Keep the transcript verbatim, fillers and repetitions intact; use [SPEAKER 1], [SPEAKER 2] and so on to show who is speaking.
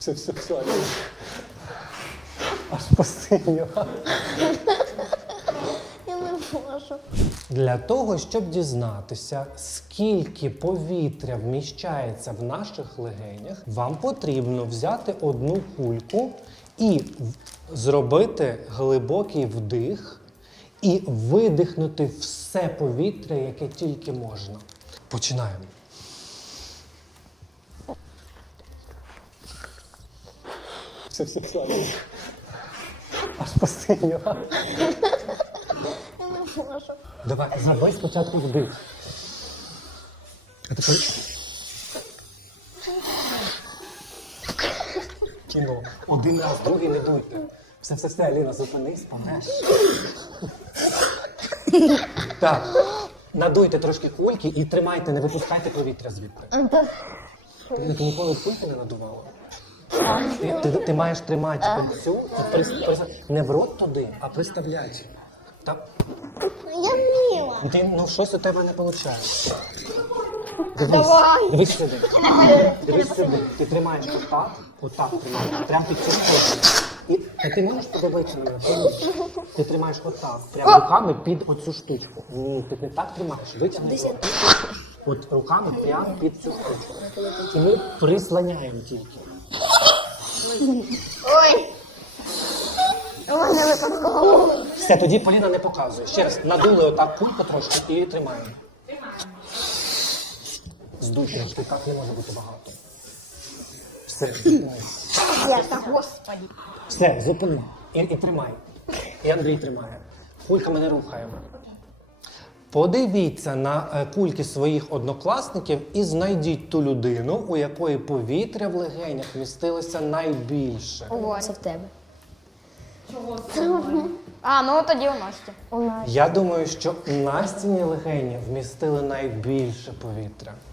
[SPEAKER 1] Все, все, все. Аж посиніло.
[SPEAKER 2] Я не можу.
[SPEAKER 1] Для того, щоб дізнатися, скільки повітря вміщається в наших легенях, вам потрібно взяти одну кульку і в- зробити глибокий вдих і видихнути все повітря, яке тільки можна. Починаємо. Все, все, все. Аж посиніло.
[SPEAKER 2] Я не можу.
[SPEAKER 1] Давай, зроби спочатку вдих. А тепер... Кіно. Один раз, другий не дуйте. Все, все, все, Аліна, зупинись, помреш. Так, надуйте трошки кульки і тримайте, не випускайте повітря звідти. Ти, ти ніколи кульки не надувала? Ти, ти, ти маєш тримати цю, при, при, не в рот туди, а приставляти. Так?
[SPEAKER 2] Я вміла.
[SPEAKER 1] Ти, ну щось у тебе не виходить. Дивись,
[SPEAKER 2] Давай.
[SPEAKER 1] дивись сюди. Дивись сюди. Ти тримаєш отак, отак тримаєш, прямо під цю штуку. І та ти можеш подивитися на мене? Ти тримаєш отак, прямо руками під оцю штучку. Ні, ти не так тримаєш, витягни його. От руками прямо під цю штучку. І ми прислоняємо тільки.
[SPEAKER 2] Ой. Ой, не випадково.
[SPEAKER 1] Все, тоді Поліна не показує. Ще раз, надули отак кульку трошки і тримаємо. Здуй трошки, так не може бути багато. Все, зупинай.
[SPEAKER 2] Я та господи.
[SPEAKER 1] Все, зупини. І, і тримай. І Андрій тримає. Кульками не рухаємо. Подивіться на е, кульки своїх однокласників і знайдіть ту людину, у якої повітря в легенях вмістилося найбільше.
[SPEAKER 2] Це в тебе.
[SPEAKER 3] А, ну тоді у Насті.
[SPEAKER 2] У нас.
[SPEAKER 1] Я думаю, що Настіні легені вмістили найбільше повітря.